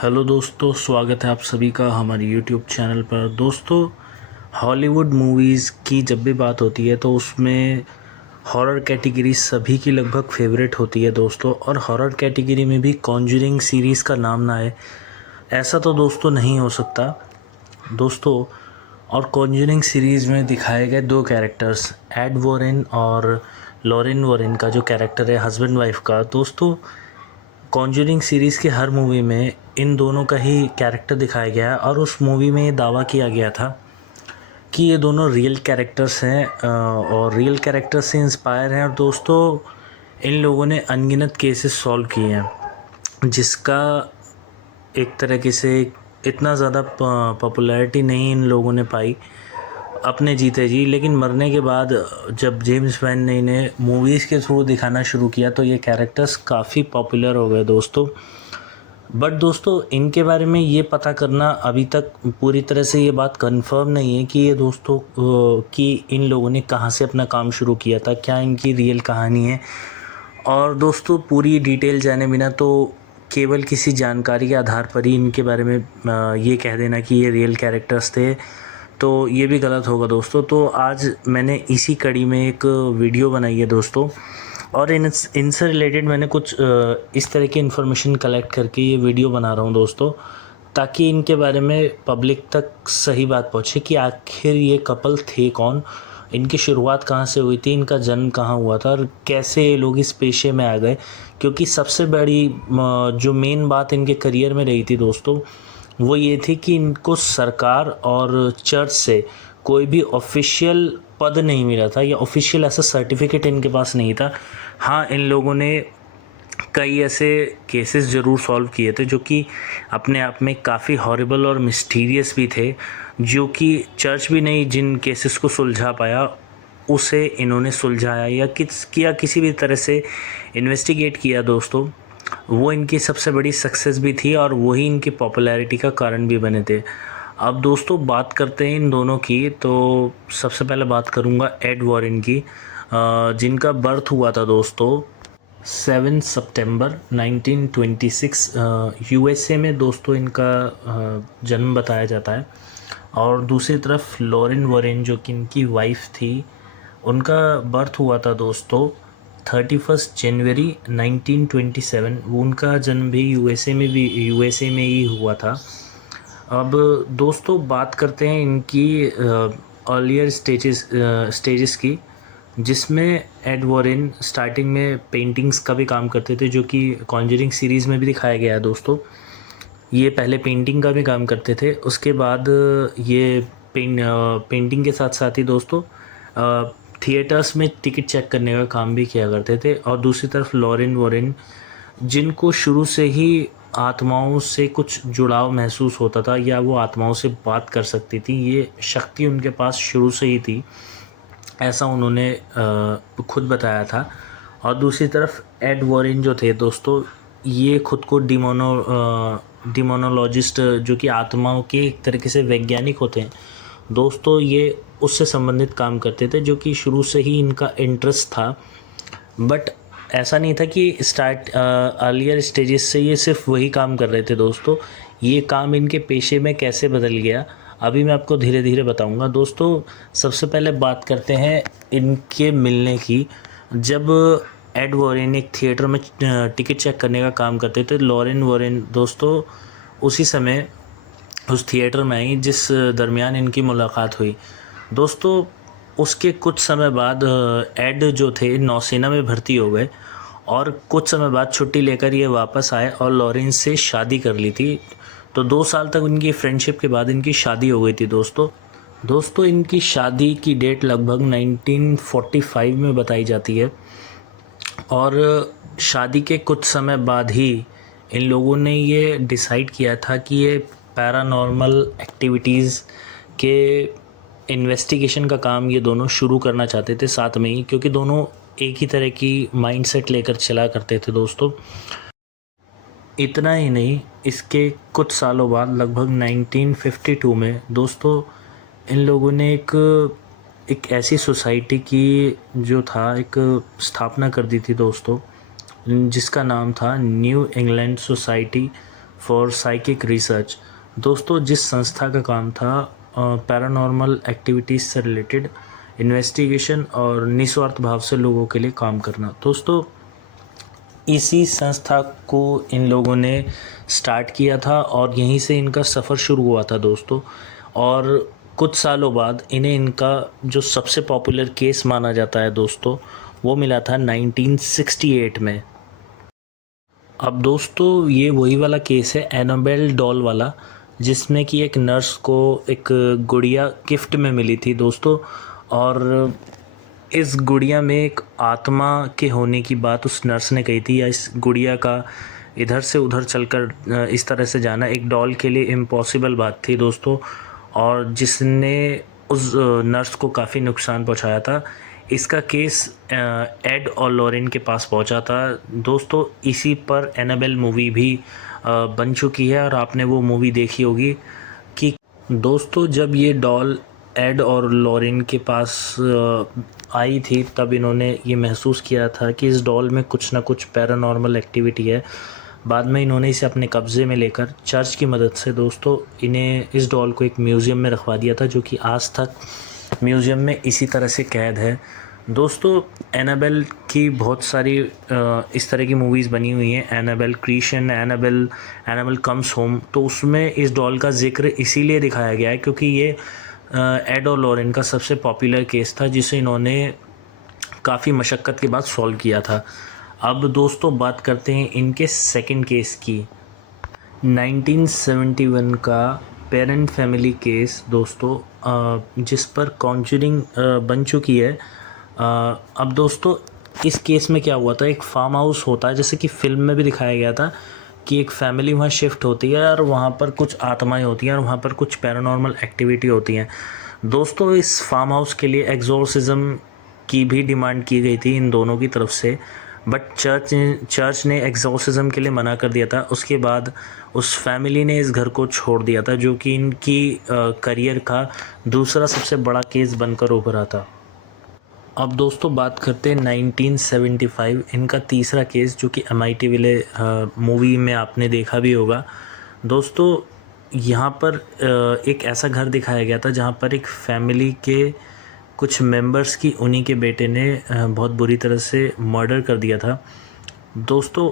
Hello दोस्तों, स्वागत है आप सभी का हमारे यूट्यूब चैनल पर। दोस्तों, हॉलीवुड मूवीज़ की जब भी बात होती है तो उसमें हॉरर कैटेगरी सभी की लगभग फेवरेट होती है दोस्तों। और हॉरर कैटेगरी में भी कॉन्जरिंग सीरीज़ का नाम ना आए ऐसा तो दोस्तों नहीं हो सकता दोस्तों। और कॉन्जरिंग सीरीज़ में दिखाए गए दो कैरेक्टर्स, एड वॉरेन और लॉरेन वॉरेन का जो कैरेक्टर है हस्बैंड वाइफ का, दोस्तों कॉन्जरिंग सीरीज़ की हर मूवी में इन दोनों का ही कैरेक्टर दिखाया गया है। और उस मूवी में ये दावा किया गया था कि ये दोनों रियल कैरेक्टर्स हैं और रियल कैरेक्टर्स से इंस्पायर हैं। और दोस्तों, इन लोगों ने अनगिनत केसेस सॉल्व किए हैं, जिसका एक तरीके से इतना ज़्यादा पॉपुलैरिटी नहीं इन लोगों ने पाई अपने जीते जी। लेकिन मरने के बाद जब जेम्स वैन ने इन्हें मूवीज़ के थ्रू दिखाना शुरू किया तो ये कैरेक्टर्स काफ़ी पॉपुलर हो गए दोस्तों। बट दोस्तों, इनके बारे में ये पता करना अभी तक पूरी तरह से ये बात कंफर्म नहीं है कि ये दोस्तों कि इन लोगों ने कहाँ से अपना काम शुरू किया था, क्या इनकी रियल कहानी है। और दोस्तों, पूरी डिटेल जाने बिना तो केवल किसी जानकारी के आधार पर ही इनके बारे में ये कह देना कि ये रियल कैरेक्टर्स थे तो ये भी गलत होगा दोस्तों। तो आज मैंने इसी कड़ी में एक वीडियो बनाई है दोस्तों, और इनसे रिलेटेड मैंने कुछ इस तरह की इन्फॉर्मेशन कलेक्ट करके ये वीडियो बना रहा हूँ दोस्तों, ताकि इनके बारे में पब्लिक तक सही बात पहुँचे कि आखिर ये कपल थे कौन, इनकी शुरुआत कहाँ से हुई थी, इनका जन्म कहाँ हुआ था और कैसे ये लोग इस पेशे में आ गए। क्योंकि सबसे बड़ी जो मेन बात इनके करियर में रही थी दोस्तों, वो ये थी कि इनको सरकार और चर्च से कोई भी ऑफिशियल पद नहीं मिला था या ऑफिशियल ऐसा सर्टिफिकेट इनके पास नहीं था। हाँ, इन लोगों ने कई ऐसे केसेस ज़रूर सॉल्व किए थे जो कि अपने आप में काफ़ी हॉरिबल और मिस्टीरियस भी थे, जो कि चर्च भी नहीं जिन केसेस को सुलझा पाया उसे इन्होंने सुलझाया या किसी भी तरह से इन्वेस्टिगेट किया दोस्तों। वो इनकी सबसे बड़ी सक्सेस भी थी और वही इनकी पॉपुलैरिटी का कारण भी बने थे। अब दोस्तों, बात करते हैं इन दोनों की। तो सबसे पहले बात करूंगा एड वॉरेन की, जिनका बर्थ हुआ था दोस्तों 7 सितंबर 1926 यूएसए में दोस्तों इनका जन्म बताया जाता है। और दूसरी तरफ लॉरेन वॉरेन जो कि इनकी वाइफ थी, उनका बर्थ हुआ था दोस्तों 31 जनवरी 1927। वो उनका जन्म भी यूएसए में ही हुआ था। अब दोस्तों, बात करते हैं इनकी अर्लियर स्टेजेस की, जिसमें एड वॉरेन स्टार्टिंग में पेंटिंग्स का भी काम करते थे, जो कि कॉन्जरिंग सीरीज़ में भी दिखाया गया है दोस्तों। ये पहले पेंटिंग का भी काम करते थे, उसके बाद ये पेंटिंग के साथ साथ ही दोस्तों थिएटर्स में टिकट चेक करने का काम भी किया करते थे। और दूसरी तरफ लॉरेन वॉरेन, जिनको शुरू से ही आत्माओं से कुछ जुड़ाव महसूस होता था या वो आत्माओं से बात कर सकती थी, ये शक्ति उनके पास शुरू से ही थी, ऐसा उन्होंने खुद बताया था। और दूसरी तरफ एड वॉरेन जो थे दोस्तों, ये खुद को डिमोनोलॉजिस्ट, जो कि आत्माओं के एक तरीके से वैज्ञानिक होते हैं दोस्तों, ये उससे संबंधित काम करते थे, जो कि शुरू से ही इनका इंटरेस्ट था। बट ऐसा नहीं था कि अर्लियर स्टेजेस से ये सिर्फ वही काम कर रहे थे दोस्तों। ये काम इनके पेशे में कैसे बदल गया, अभी मैं आपको धीरे धीरे बताऊंगा दोस्तों। सबसे पहले बात करते हैं इनके मिलने की। जब एड वॉरेन एक थिएटर में टिकट चेक करने का काम करते थे, लॉरेन वॉरेन दोस्तों उसी समय उस थिएटर में आई जिस दरमियान इनकी मुलाकात हुई दोस्तों। उसके कुछ समय बाद एड जो थे नौसेना में भर्ती हो गए और कुछ समय बाद छुट्टी लेकर ये वापस आए और लॉरेन से शादी कर ली थी। तो 2 साल तक इनकी फ्रेंडशिप के बाद इनकी शादी हो गई थी दोस्तों इनकी शादी की डेट लगभग 1945 में बताई जाती है। और शादी के कुछ समय बाद ही इन लोगों ने ये डिसाइड किया था कि ये पैरानॉर्मल एक्टिविटीज़ के इन्वेस्टिगेशन का काम ये दोनों शुरू करना चाहते थे साथ में ही, क्योंकि दोनों एक ही तरह की माइंडसेट लेकर चला करते थे दोस्तों। इतना ही नहीं, इसके कुछ सालों बाद लगभग 1952 में दोस्तों इन लोगों ने एक ऐसी सोसाइटी की जो था एक स्थापना कर दी थी दोस्तों, जिसका नाम था new England society for psychic research. दोस्तों जिस संस्था का काम था पैरानॉर्मल एक्टिविटीज़ से रिलेटेड इन्वेस्टिगेशन और निस्वार्थ भाव से लोगों के लिए काम करना। दोस्तों इसी संस्था को इन लोगों ने स्टार्ट किया था और यहीं से इनका सफ़र शुरू हुआ था दोस्तों। और कुछ सालों बाद इन्हें इनका जो सबसे पॉपुलर केस माना जाता है दोस्तों, वो मिला था 1968 में। अब दोस्तों ये वही वाला केस है एनाबेल डॉल वाला, जिसमें कि एक नर्स को एक गुड़िया गिफ्ट में मिली थी दोस्तों। और इस गुड़िया में एक आत्मा के होने की बात उस नर्स ने कही थी, या इस गुड़िया का इधर से उधर चलकर इस तरह से जाना एक डॉल के लिए इम्पॉसिबल बात थी दोस्तों, और जिसने उस नर्स को काफ़ी नुकसान पहुंचाया था। इसका केस एड और लॉरेन के पास पहुंचा था दोस्तों। इसी पर एनाबेल मूवी भी बन चुकी है और आपने वो मूवी देखी होगी कि दोस्तों जब ये डॉल एड और लॉरेन के पास आई थी, तब इन्होंने ये महसूस किया था कि इस डॉल में कुछ ना कुछ पैरानॉर्मल एक्टिविटी है। बाद में इन्होंने इसे अपने कब्ज़े में लेकर चर्च की मदद से दोस्तों इन्हें इस डॉल को एक म्यूज़ियम में रखवा दिया था, जो कि आज तक म्यूज़ियम में इसी तरह से कैद है दोस्तों। एनाबेल की बहुत सारी इस तरह की मूवीज़ बनी हुई हैं, Annabelle Creation, Annabelle comes home. तो उसमें इस डॉल का जिक्र इसीलिए दिखाया गया है क्योंकि ये एड और लॉरेन का सबसे पॉपुलर केस था, जिसे इन्होंने काफ़ी मशक्क़त के बाद सॉल्व किया था। अब दोस्तों बात करते हैं इनके सेकंड केस की, 1971 का पेरेंट फैमिली केस दोस्तों, जिस पर कॉन्जरिंग बन चुकी है। अब दोस्तों इस केस में क्या हुआ था, एक फार्म हाउस होता है, जैसे कि फ़िल्म में भी दिखाया गया था कि एक फ़ैमिली वहाँ शिफ्ट होती है और वहाँ पर कुछ आत्माएं होती हैं और वहाँ पर कुछ पैरानॉर्मल एक्टिविटी होती हैं दोस्तों। इस फार्म हाउस के लिए एग्जॉर्सिज्म की भी डिमांड की गई थी इन दोनों की तरफ से, बट चर्च ने एग्जॉर्सिज्म के लिए मना कर दिया था। उसके बाद उस फैमिली ने इस घर को छोड़ दिया था, जो कि इनकी करियर का दूसरा सबसे बड़ा केस बनकर उभरा था। अब दोस्तों बात करते हैं 1975 इनका तीसरा केस, जो कि अमाइटीविले मूवी में आपने देखा भी होगा दोस्तों। यहाँ पर एक ऐसा घर दिखाया गया था जहाँ पर एक फैमिली के कुछ मेंबर्स की उन्हीं के बेटे ने बहुत बुरी तरह से मर्डर कर दिया था दोस्तों।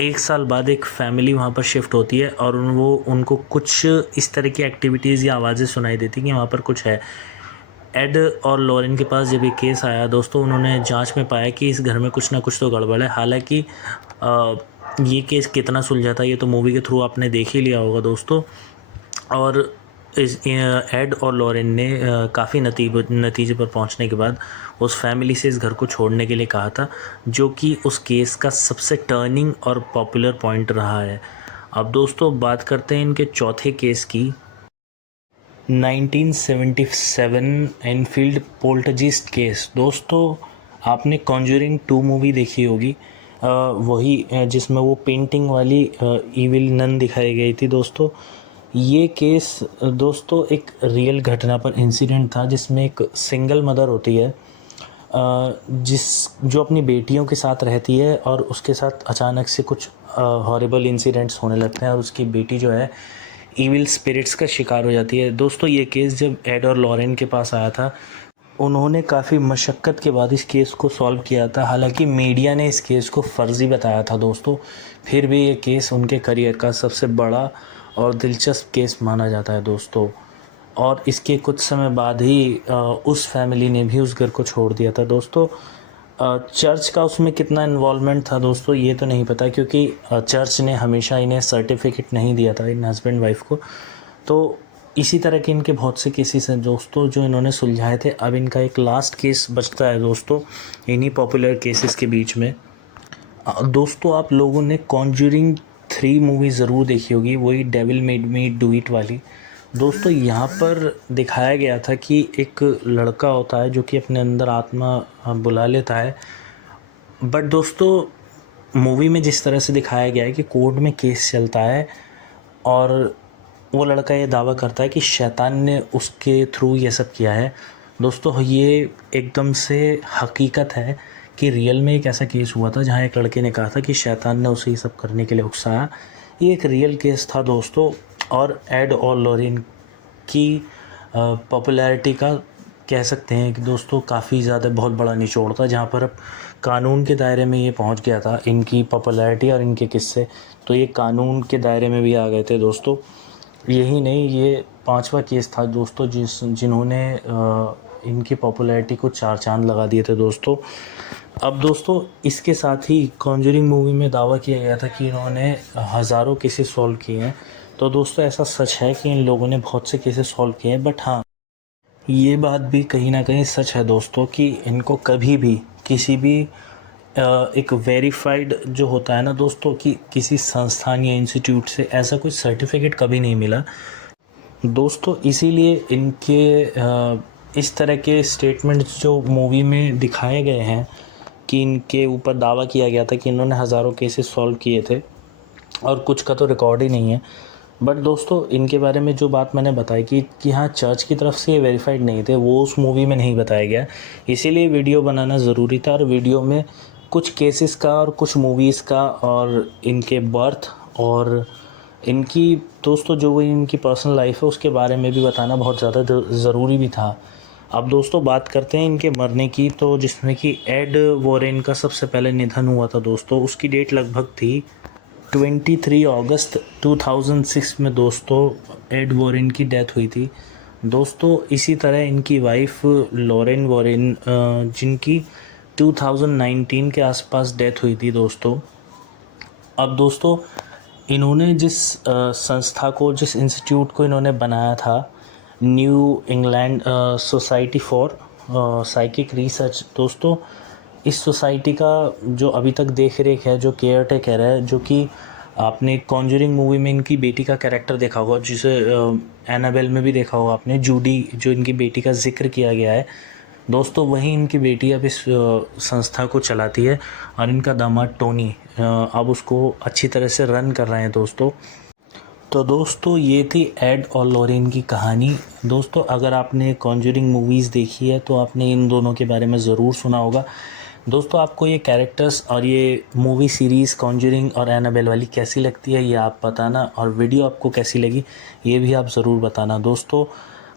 एक साल बाद एक फ़ैमिली वहाँ पर शिफ्ट होती है और उनको कुछ इस तरह की एक्टिविटीज़ या आवाज़ें सुनाई देती कि वहाँ पर कुछ है। एड और लॉरेन के पास जब ये केस आया दोस्तों, उन्होंने जांच में पाया कि इस घर में कुछ ना कुछ तो गड़बड़ है। हालांकि ये केस कितना सुलझा था ये तो मूवी के थ्रू आपने देख ही लिया होगा दोस्तों। और इस एड और लॉरेन ने काफ़ी नतीजे पर पहुंचने के बाद उस फैमिली से इस घर को छोड़ने के लिए कहा था, जो कि उस केस का सबसे टर्निंग और पॉपुलर पॉइंट रहा है। अब दोस्तों बात करते हैं इनके चौथे केस की, 1977 एनफील्ड पोल्टरजेस्ट केस। दोस्तों आपने कॉन्जरिंग 2 मूवी देखी होगी, वही जिसमें वो पेंटिंग वाली इविल नन दिखाई गई थी दोस्तों। ये केस दोस्तों एक रियल घटना पर इंसिडेंट था, जिसमें एक सिंगल मदर होती है जो अपनी बेटियों के साथ रहती है और उसके साथ अचानक से कुछ हॉरिबल इंसिडेंट्स होने लगते हैं और उसकी बेटी जो है ईविल स्पिरिट्स का शिकार हो जाती है दोस्तों। ये केस जब एड और लॉरेन के पास आया था, उन्होंने काफ़ी मशक्क़त के बाद इस केस को सॉल्व किया था। हालांकि मीडिया ने इस केस को फ़र्ज़ी बताया था दोस्तों, फिर भी ये केस उनके करियर का सबसे बड़ा और दिलचस्प केस माना जाता है दोस्तों। और इसके कुछ समय बाद ही उस फैमिली ने भी उस घर को छोड़ दिया था दोस्तों। चर्च का उसमें कितना इन्वॉल्वमेंट था दोस्तों ये तो नहीं पता, क्योंकि चर्च ने हमेशा इन्हें सर्टिफिकेट नहीं दिया था इन हस्बैंड वाइफ को। तो इसी तरह के इनके बहुत से केसेस हैं दोस्तों जो इन्होंने सुलझाए थे। अब इनका एक लास्ट केस बचता है दोस्तों इन्हीं पॉपुलर केसेस के बीच में। दोस्तों आप लोगों ने कॉन्जरिंग 3 मूवी ज़रूर देखी होगी, वही devil made me do it वाली। दोस्तों यहाँ पर दिखाया गया था कि एक लड़का होता है जो कि अपने अंदर आत्मा बुला लेता है, बट दोस्तों मूवी में जिस तरह से दिखाया गया है कि कोर्ट में केस चलता है और वो लड़का ये दावा करता है कि शैतान ने उसके थ्रू ये सब किया है। दोस्तों ये एकदम से हकीकत है कि रियल में एक ऐसा केस हुआ था जहाँ एक लड़के ने कहा था कि शैतान ने उसे ये सब करने के लिए उकसाया। ये एक रियल केस था दोस्तों, और एड और लॉरेन की पॉपुलैरिटी का कह सकते हैं कि दोस्तों काफ़ी ज़्यादा बहुत बड़ा निचोड़ था, जहाँ पर अब कानून के दायरे में ये पहुंच गया था, इनकी पॉपुलैरिटी और इनके किस्से तो ये कानून के दायरे में भी आ गए थे दोस्तों। यही नहीं, ये 5वां केस था दोस्तों जिन्होंने इनकी पॉपुलैरिटी को चार चांद लगा दिए थे दोस्तों। अब दोस्तों इसके साथ ही कॉन्जरिंग मूवी में दावा किया गया था कि इन्होंने हज़ारों केसेस सॉल्व किए हैं। तो दोस्तों ऐसा सच है कि इन लोगों ने बहुत से केसेस सॉल्व किए हैं, बट हाँ, ये बात भी कहीं ना कहीं सच है दोस्तों कि इनको कभी भी किसी भी एक वेरीफाइड जो होता है ना दोस्तों, कि किसी संस्थान या इंस्टीट्यूट से ऐसा कोई सर्टिफिकेट कभी नहीं मिला दोस्तों। इसीलिए इनके इस तरह के स्टेटमेंट्स जो मूवी में दिखाए गए हैं कि इनके ऊपर दावा किया गया था कि इन्होंने हज़ारों केसेस सॉल्व किए थे, और कुछ का तो रिकॉर्ड ही नहीं है। बट दोस्तों इनके बारे में जो बात मैंने बताई कि हाँ, चर्च की तरफ से ये वेरीफाइड नहीं थे, वो उस मूवी में नहीं बताया गया, इसीलिए वीडियो बनाना ज़रूरी था। और वीडियो में कुछ केसेस का और कुछ मूवीज़ का और इनके बर्थ और इनकी दोस्तों जो भी इनकी पर्सनल लाइफ है उसके बारे में भी बताना बहुत ज़्यादा ज़रूरी भी था। अब दोस्तों बात करते हैं इनके मरने की, तो जिसमें कि एड वॉरेन का सबसे पहले निधन हुआ था दोस्तों। उसकी डेट लगभग थी 23 अगस्त 2006 में दोस्तों एड वॉरेन की डेथ हुई थी दोस्तों। इसी तरह इनकी वाइफ लॉरेन वॉरेन जिनकी 2019 के आसपास डेथ हुई थी दोस्तों। अब दोस्तों इन्होंने जिस संस्था को, जिस इंस्टीट्यूट को इन्होंने बनाया था, new England society for psychic research दोस्तों, इस सोसाइटी का जो अभी तक देख रेख है, जो केयर टेकर है, जो कि आपने कॉन्जरिंग मूवी में इनकी बेटी का कैरेक्टर देखा होगा, जिसे एनाबेल में भी देखा होगा आपने, जूडी, जो इनकी बेटी का जिक्र किया गया है दोस्तों, वही इनकी बेटी अब इस संस्था को चलाती है, और इनका दामाद टोनी अब उसको अच्छी तरह से रन कर रहे हैं दोस्तों। तो दोस्तों ये थी एड और लॉरेन की कहानी दोस्तों। अगर आपने कॉन्जरिंग मूवीज़ देखी है तो आपने इन दोनों के बारे में ज़रूर सुना होगा दोस्तों। आपको ये कैरेक्टर्स और ये मूवी सीरीज़ कॉन्जरिंग और एनाबेल वाली कैसी लगती है ये आप बताना, और वीडियो आपको कैसी लगी ये भी आप ज़रूर बताना दोस्तों।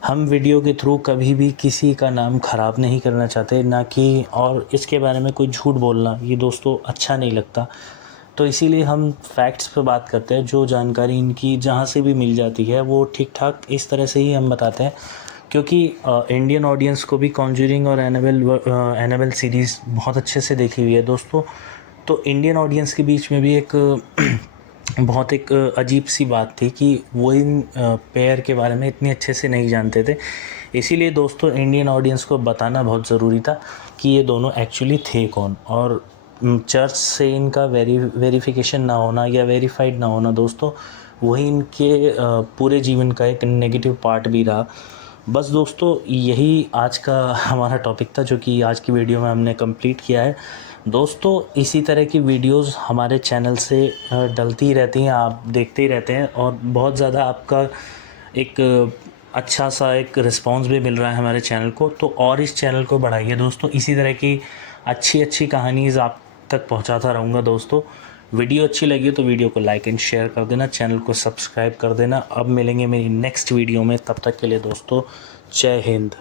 हम वीडियो के थ्रू कभी भी किसी का नाम ख़राब नहीं करना चाहते, ना कि और इसके बारे में कोई झूठ बोलना ये दोस्तों अच्छा नहीं लगता। तो इसीलिए हम फैक्ट्स पे बात करते हैं, जो जानकारी इनकी जहाँ से भी मिल जाती है वो ठीक ठाक इस तरह से ही हम बताते हैं, क्योंकि इंडियन ऑडियंस को भी कॉन्जरिंग और एनाबेल सीरीज़ बहुत अच्छे से देखी हुई है दोस्तों। तो इंडियन ऑडियंस के बीच में भी एक बहुत एक अजीब सी बात थी कि वो इन पेयर के बारे में इतने अच्छे से नहीं जानते थे। इसीलिए दोस्तों इंडियन ऑडियंस को बताना बहुत ज़रूरी था कि ये दोनों एक्चुअली थे कौन, और चर्च से इनका वेरिफिकेशन ना होना या वेरीफाइड ना होना दोस्तों, वही इनके पूरे जीवन का एक नेगेटिव पार्ट भी रहा। बस दोस्तों यही आज का हमारा टॉपिक था, जो कि आज की वीडियो में हमने कंप्लीट किया है दोस्तों। इसी तरह की वीडियोस हमारे चैनल से डलती ही रहती हैं, आप देखते ही रहते हैं, और बहुत ज़्यादा आपका एक अच्छा सा एक रिस्पांस भी मिल रहा है हमारे चैनल को। तो और इस चैनल को बढ़ाइए दोस्तों, इसी तरह की अच्छी अच्छी कहानीज़ आप तक पहुंचाता रहूँगा दोस्तों। वीडियो अच्छी लगी तो वीडियो को लाइक एंड शेयर कर देना, चैनल को सब्सक्राइब कर देना। अब मिलेंगे मेरी नेक्स्ट वीडियो में, तब तक के लिए दोस्तों जय हिंद।